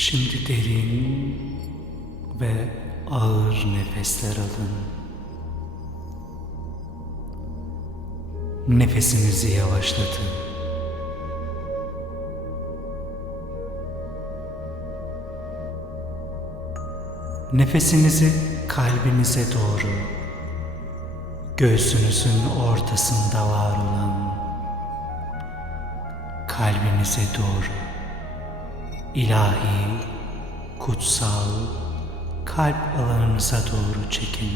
Şimdi derin ve ağır nefesler alın. Nefesinizi yavaşlatın. Nefesinizi kalbinize doğru, göğsünüzün ortasında var olan kalbinize doğru ilahi, kutsal kalp alanınıza doğru çekin.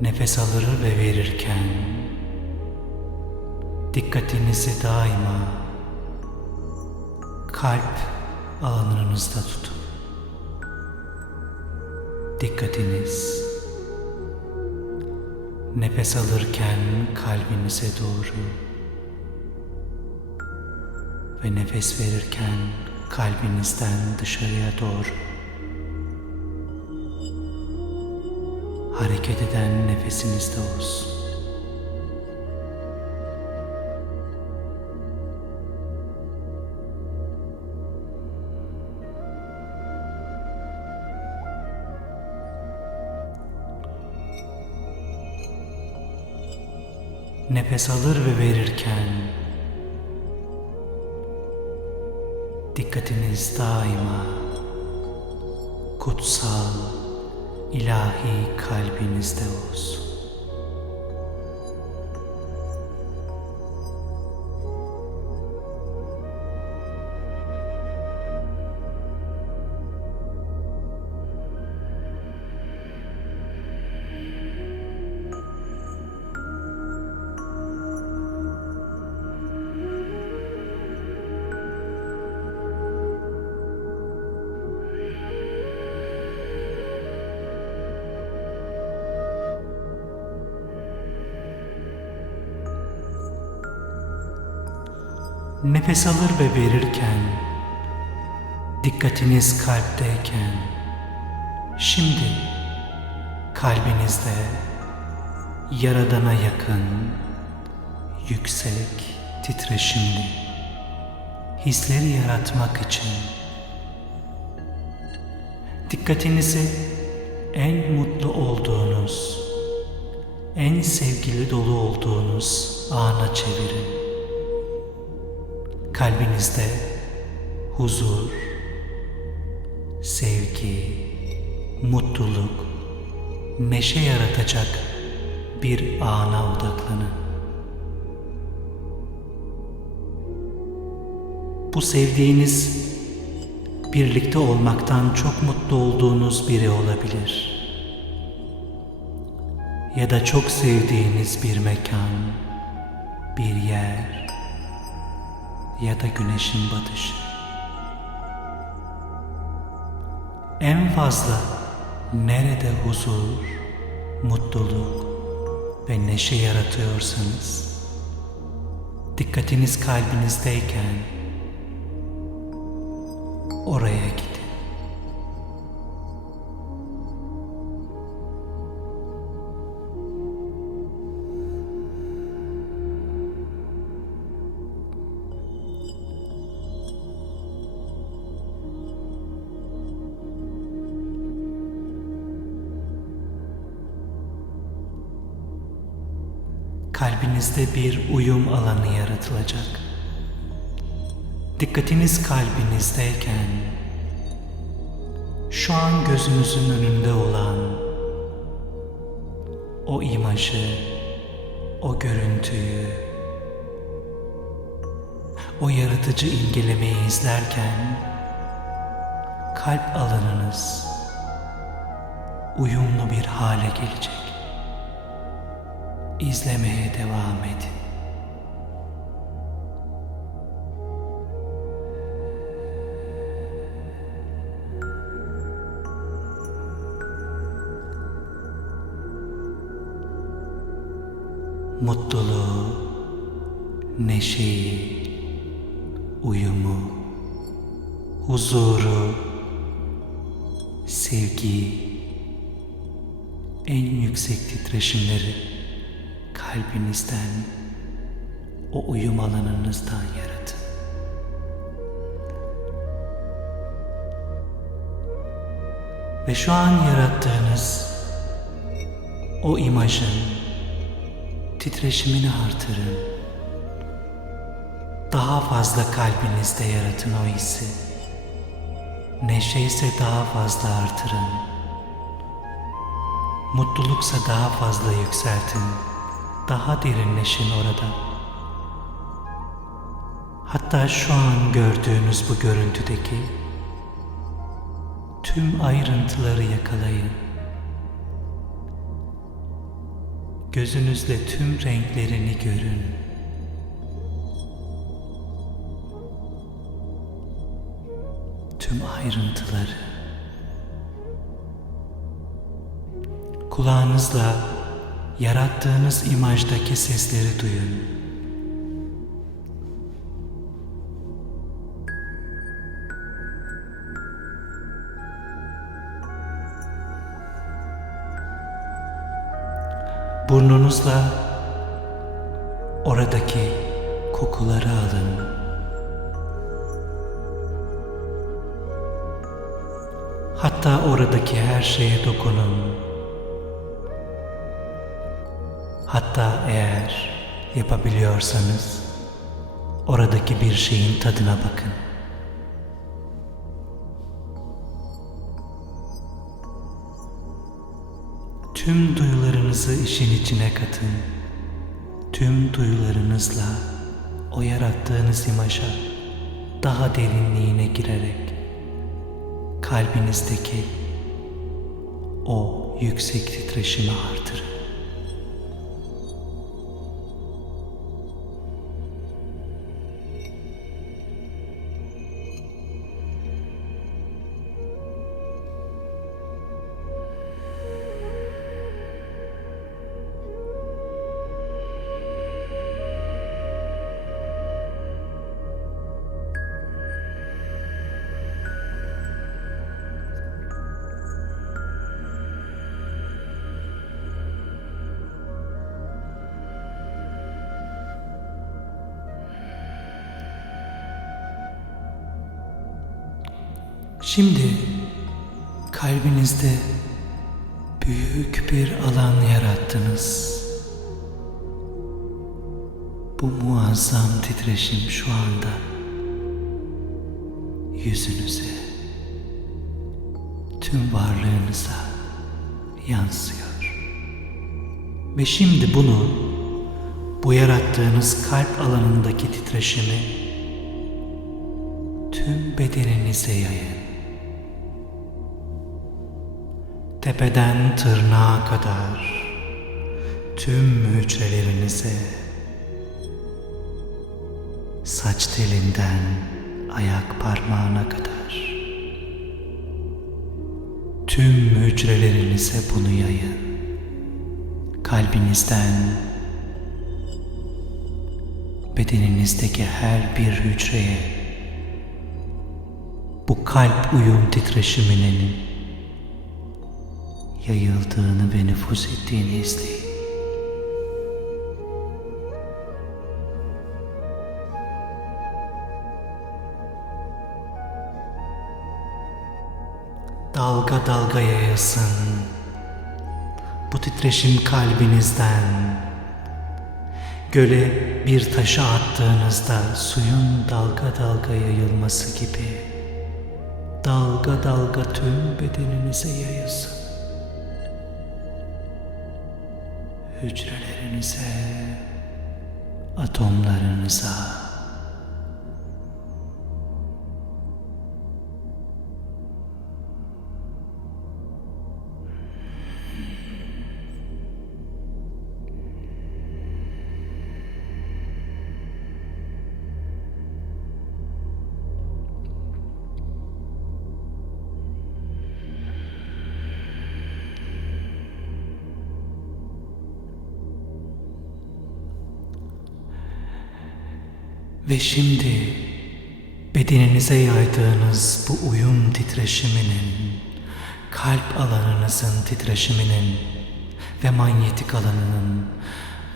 Nefes alır ve verirken dikkatinizi daima kalp alanınızda tutun. Dikkatiniz nefes alırken kalbinize doğru ve nefes verirken kalbinizden dışarıya doğru hareket eden nefesinizde olsun. Nefes alır ve verirken dikkatiniz daima kutsal ilahi kalbinizde olsun. Nefes alır ve verirken, dikkatiniz kalpteyken, şimdi kalbinizde Yaradan'a yakın, yüksek, titreşimli hisleri yaratmak için dikkatinizi en mutlu olduğunuz, en sevgili dolu olduğunuz ana çevirin kalbinizde huzur, sevgi, mutluluk, neşe yaratacak bir ana odaklanın. Bu sevdiğiniz, birlikte olmaktan çok mutlu olduğunuz biri olabilir. Ya da çok sevdiğiniz bir mekan, bir yer, ya da güneşin batışı. En fazla nerede huzur, mutluluk ve neşe yaratıyorsanız, dikkatiniz kalbinizdeyken oraya gidin. Kalbinizde bir uyum alanı yaratılacak. Dikkatiniz kalbinizdeyken şu an gözünüzün önünde olan o imajı, o görüntüyü, o yaratıcı imgelemeyi izlerken kalp alanınız uyumlu bir hale gelecek izlemeye devam edin. Mutluluğu, neşeyi, uyumu, huzuru, sevgiyi, en yüksek titreşimleri kalbinizden, o uyum alanınızdan yaratın. Ve şu an yarattığınız o imajın titreşimini artırın. Daha fazla kalbinizde yaratın o hissi. Neşe ise daha fazla artırın. Mutluluksa daha fazla yükseltin. Daha derinleşin orada. Hatta şu an gördüğünüz bu görüntüdeki tüm ayrıntıları yakalayın. Gözünüzle tüm renklerini görün. Tüm ayrıntıları. Kulağınızla yarattığınız imajdaki sesleri duyun. Burnunuzla oradaki kokuları alın. Hatta oradaki her şeye dokunun. Hatta eğer yapabiliyorsanız oradaki bir şeyin tadına bakın. Tüm duyularınızı işin içine katın. Tüm duyularınızla o yarattığınız imaja daha derinliğine girerek kalbinizdeki o yüksek titreşimi artırın. Şimdi kalbinizde büyük bir alan yarattınız. Bu muazzam titreşim şu anda yüzünüze, tüm varlığınıza yansıyor. Ve şimdi bunu, bu yarattığınız kalp alanındaki titreşimi tüm bedeninize yayın. Tepeden tırnağa kadar tüm hücrelerinize saç telinden ayak parmağına kadar tüm hücrelerinize bunu yayın. Kalbinizden bedeninizdeki her bir hücreye bu kalp uyum titreşiminin yayıldığını ve nüfuz ettiğini izleyin. Dalga dalga yayılsın. Bu titreşim kalbinizden. Göle bir taşı attığınızda suyun dalga dalga yayılması gibi dalga dalga tüm bedeninize yayılsın. Hücrelerinize, atomlarınıza, Ve şimdi bedeninize yaydığınız bu uyum titreşiminin, kalp alanınızın titreşiminin ve manyetik alanının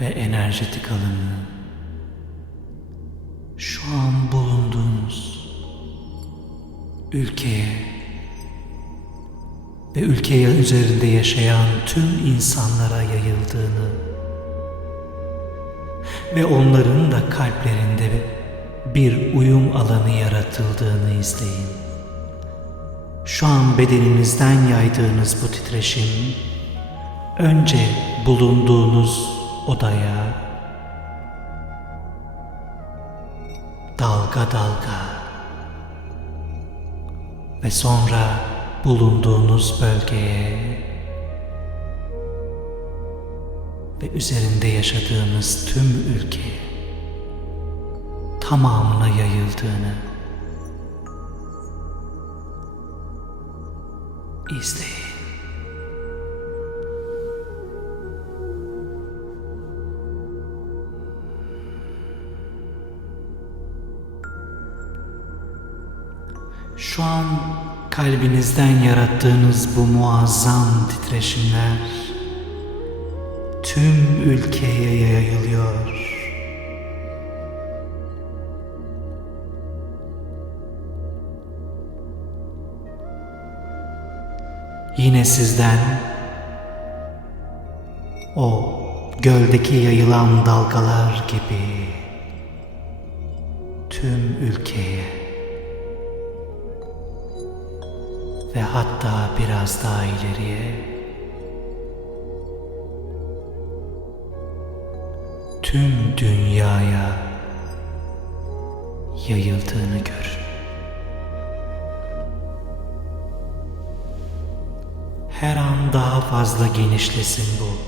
ve enerjetik alanının şu an bulunduğunuz ülkeye ve ülke üzerinde yaşayan tüm insanlara yayıldığını ve onların da kalplerinde bir uyum alanı yaratıldığını izleyin. Şu an bedeninizden yaydığınız bu titreşim önce bulunduğunuz odaya dalga dalga ve sonra bulunduğunuz bölgeye ve üzerinde yaşadığınız tüm ülkeye tamamına yayıldığını izleyin. Şu an kalbinizden yarattığınız bu muazzam titreşimler tüm ülkeye yayılıyor. Yine sizden o göldeki yayılan dalgalar gibi tüm ülkeye ve hatta biraz daha ileriye tüm dünyaya yayıldığını görün. Her an daha fazla genişlesin bu.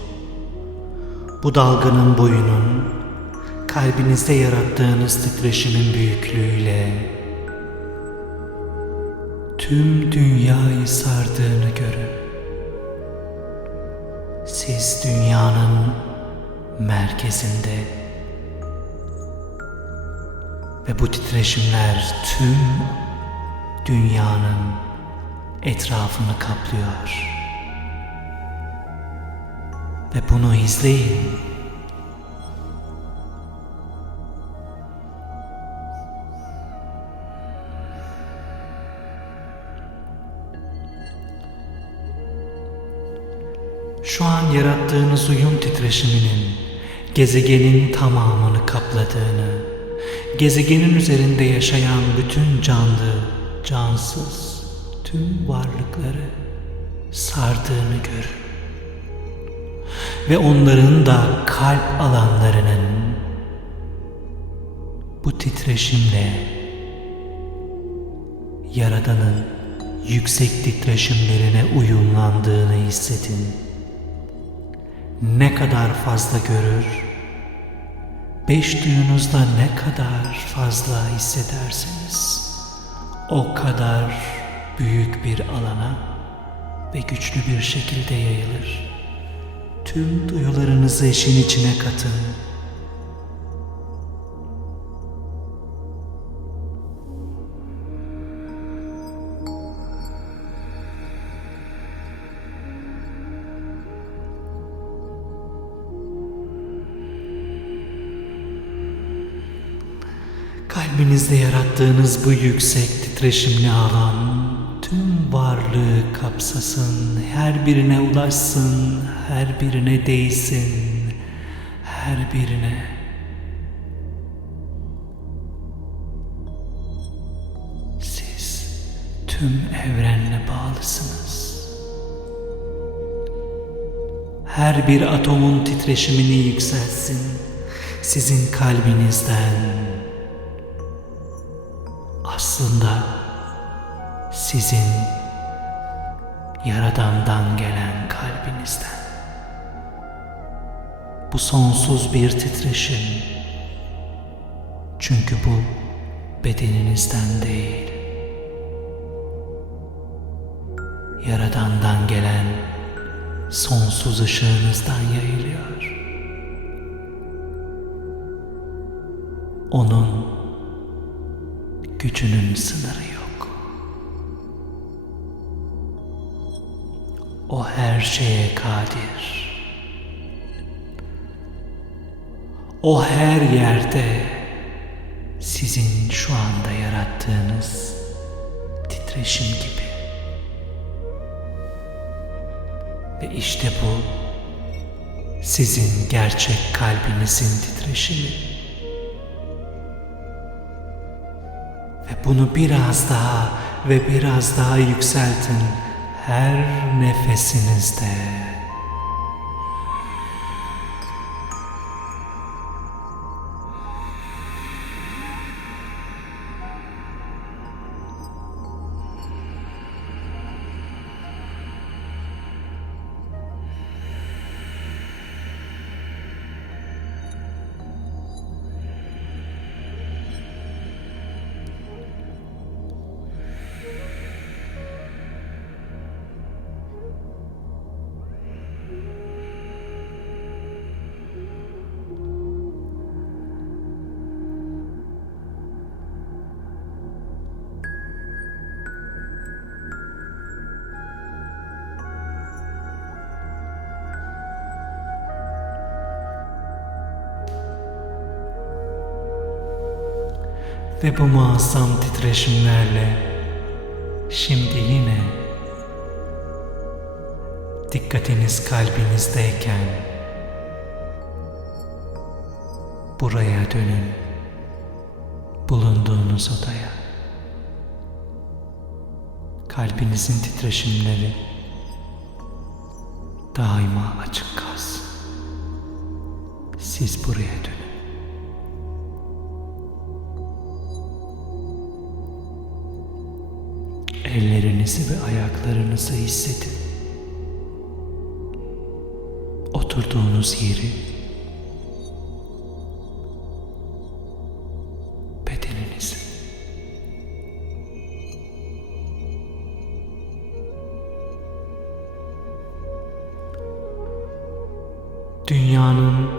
Bu dalganın boyunun kalbinizde yarattığınız titreşimin büyüklüğüyle tüm dünyayı sardığını görün. Siz dünyanın merkezinde ve bu titreşimler tüm dünyanın etrafını kaplıyor. Ve bunu izleyin. Şu an yarattığınız uyum titreşiminin gezegenin tamamını kapladığını, gezegenin üzerinde yaşayan bütün canlı, cansız, tüm varlıkları sardığını görün. Ve onların da kalp alanlarının bu titreşimle Yaradan'ın yüksek titreşimlerine uyumlandığını hissedin ne kadar fazla görür, beş duyunuzda ne kadar fazla hissederseniz, o kadar büyük bir alana ve güçlü bir şekilde yayılır. Tüm duyularınızı işin içine katın. Kalbinizde yarattığınız bu yüksek titreşimli alan tüm varlığı kapsasın, her birine ulaşsın, her birine değsin, her birine. Siz tüm evrenle bağlısınız. Her bir atomun titreşimini yükselsin sizin kalbinizden aslında sizin Yaradan'dan gelen kalbinizden. Bu sonsuz bir titreşim. Çünkü bu bedeninizden değil. Yaradan'dan gelen sonsuz ışığınızdan yayılıyor. Onun gücünün sınırı yok. O her şeye kadir. O her yerde sizin şu anda yarattığınız titreşim gibi. Ve işte bu sizin gerçek kalbinizin titreşimi. Ve bunu biraz daha ve biraz daha yükseltin her nefesinizde. Ve bu muazzam titreşimlerle şimdi yine dikkatiniz kalbinizdeyken buraya dönün bulunduğunuz odaya. Kalbinizin titreşimleri daima açık kalsın. Siz buraya dönün. Ellerinizi ve ayaklarınızı hissedin. Oturduğunuz yeri bedeninizi dünyanın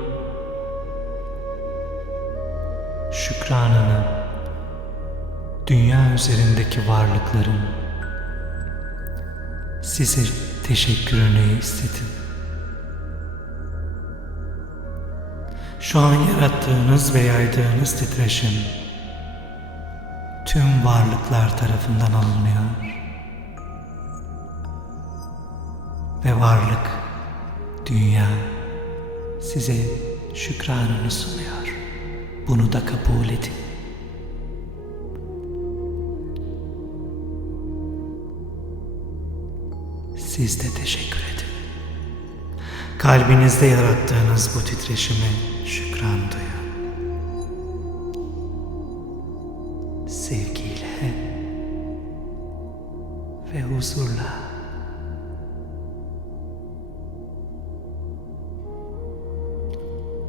şükranını dünya üzerindeki varlıkların size teşekkürünü hissedin. Şu an yarattığınız ve yaydığınız titreşim tüm varlıklar tarafından alınıyor. Ve varlık, dünya size şükranını sunuyor. Bunu da kabul edin. Siz de teşekkür edin. Kalbinizde yarattığınız bu titreşime şükran duyun. Sevgiyle ve huzurla.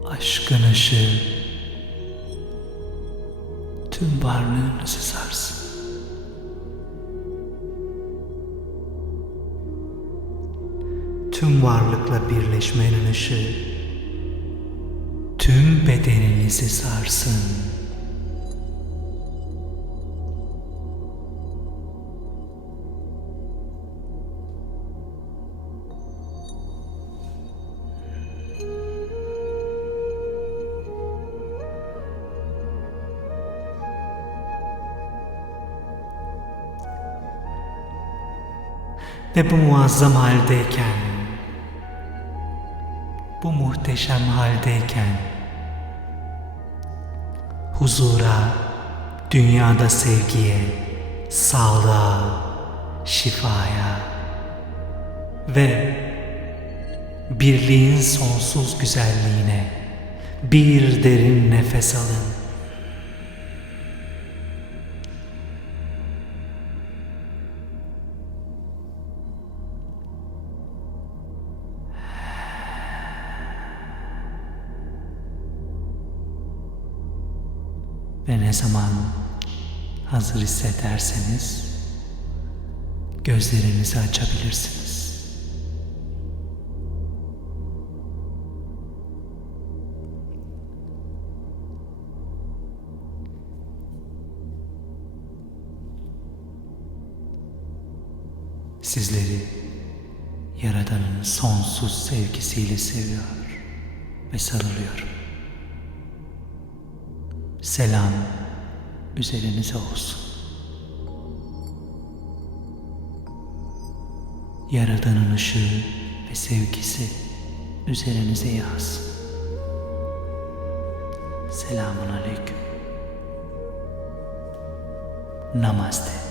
Aşkın ışığı tüm varlığınızı sarsın. Tüm varlıkla birleşmenin ışığı tüm bedeninizi sarsın. Ve bu muazzam haldeyken bu muhteşem haldeyken huzura, dünyada sevgiye, sağlığa, şifaya ve birliğin sonsuz güzelliğine bir derin nefes alın. Ve ne zaman hazır hissederseniz gözlerinizi açabilirsiniz. Sizleri Yaradan'ın sonsuz sevgisiyle seviyor ve sarılıyorum. Selam üzerinize olsun. Yaradan'ın ışığı ve sevgisi üzerinize yağsın. Selamun aleyküm. Namaste.